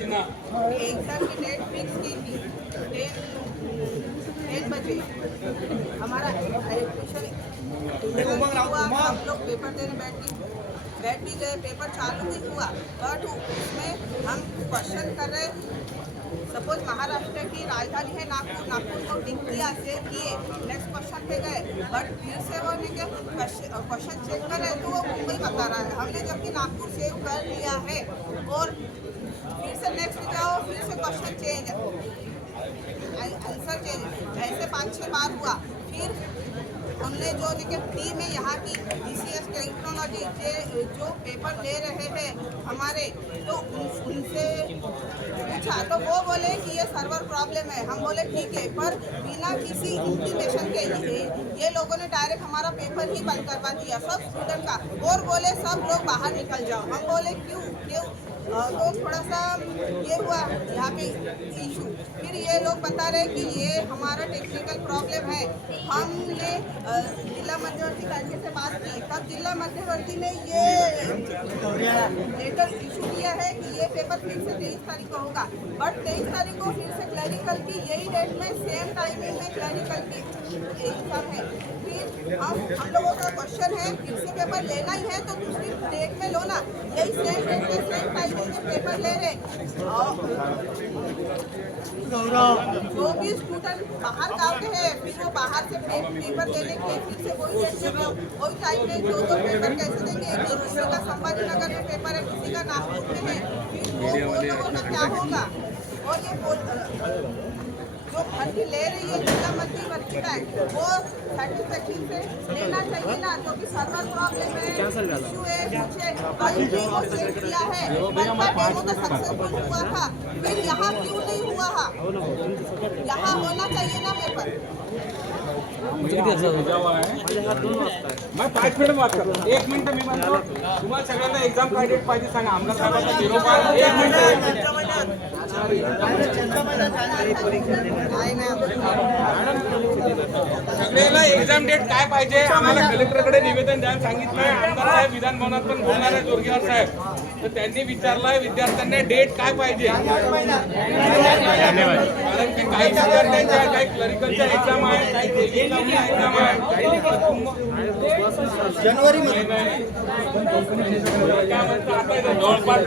करायची ना. एग्जाम की डेट फिक्स की थी 10 बजे हमारा एडमिशन हुआ। हम लोग पेपर देने बैठ भी गए, पेपर चालू भी हुआ, बट उसमें हम क्वेश्चन कर रहे। सपोज महाराष्ट्र की राजधानी है नागपुर, नागपुर को टिक किया, सेव किए, नेक्स्ट क्वेश्चन पे गए, बट फिर से वो क्वेश्चन चेक कर रहे तो वो मुंबई बता रहा है। हमने जबकि नागपुर सेव कर लिया है और फिर से नेक्स्ट जाओ, फिर से क्वेश्चन चेंज, आंसर चेंज, ऐसे 5-6 बार हुआ। फिर हमने जो टीम है यहाँ की DCS टेक्नोलॉजी जो पेपर ले रहे हैं हमारे, तो उनसे पूछा तो वो बोले कि ये सर्वर प्रॉब्लम है। हम बोले ठीक है, पर बिना किसी इंटीमेशन के ये लोगों ने डायरेक्ट हमारा पेपर ही बंद करवा दिया सब स्टूडेंट का, और बोले सब लोग बाहर निकल जाओ। हम बोले क्यों? तो थोड़ा सा ये हुआ यहाँ पे इशू। फिर ये लोग बता रहे कि ये हमारा टेक्निकल प्रॉब्लम है। हमने जिला मध्यवर्ती कार्यालय से बात की, तब जिला मध्यवर्ती ने ये लेटर इशू किया है कि ये पेपर फिर से 23 तारीख को होगा, बट 23 तारीख को फिर से क्लैरिकल की यही डेट में सेम टाइमिंग में क्लैरिकल की एग्जाम है। फिर हम लोगों का क्वेश्चन है फिर से पेपर लेना ही है तो दूसरी डेट में लो ना, यही सेम डेट में सेम टाइमिंग में पेपर ले रहे। जो भी स्टूडेंट बाहर गाँव के हैं, फिर वो बाहर से पेपर देने के लिए फिर से वही डेट में वही टाइम में जो पेपर कैसे देंगे। किसी का संभाजी नगर में पेपर है, किसी का नागपुर में है, फिर वो लोगों का क्या होगा? और ये जो भर्ती ले रही है जिला मध्यवर्ती बैंक, वो सर्टिफिकेट से लेना चाहिए ना, क्योंकि सर्वर प्रॉब्लम है, इशू है, कुछ है। कल डेमो चेक किया है, डेमो तो सक्सेसफुल हुआ था, फिर यहाँ क्यों नहीं हुआ? यहाँ होना चाहिए ना पेपर। मैं 5 मिनिट बात करतो, 1 मिनिट मी म्हणतो तुम्हाला सगळ्यांना एक्झाम काय डेट पाहिजे सांगा. आमदार साहेबांचा 1 मिनिट. सगळ्याला एक्झाम डेट काय पाहिजे आम्हाला कलेक्टरकडे निवेदन द्यायला सांगितलंय. आमदार साहेब विधान भवनात पण बोलणार आहे जोरगेवार साहेब, तर त्यांनी विचारलंय विद्यार्थ्यांना डेट काय पाहिजे. कारण की काही विद्यार्थ्यांच्या काही क्लरिकलच्या एक्झाम आहे, काही टेक्निकलच्या एक्झाम आहे, जनवरी मध्ये जवळपास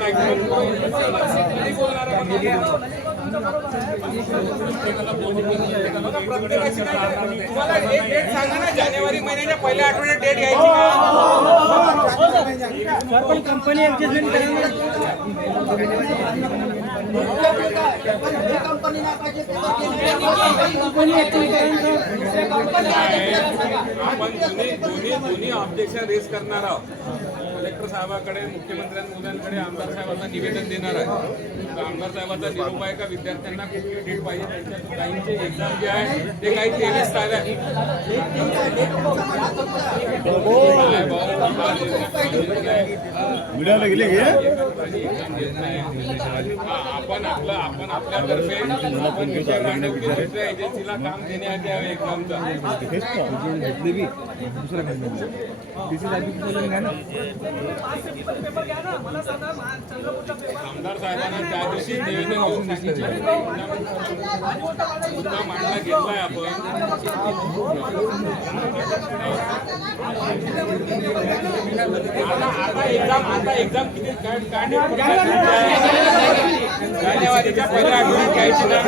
तुम्हाला एक डेट सांगा ना, जानेवारी महिन्याच्या पहिल्या आठवड्यात डेट घ्यायची का? पण कंपनी ऍडजस्टमेंट आपण दोन्ही ऑब्जेक्शन रेज करणार आहोत. कलेक्टर साहेबांकडे, मुख्यमंत्री मोदयांकडे, आमदार साहेबांना निवेदन देणार आहे. तर आमदार साहेबांचा निरोप आहे का विद्यार्थ्यांना कुठली डेट पाहिजे, त्यांच्या काहींचे एक्झाम जे आहे ते काही 23 तारीख आपण आपल्यातर्फे एजन्सीला काम देण्यात यावे एक्झामचं. आमदार साहेबांना त्या दिवशी निवेदन देऊन मुद्दा मांडला घेतलाय आपण. आता एक्झाम किती जानेवारीच्या पहिल्या आठवड्यात घ्यायची ना.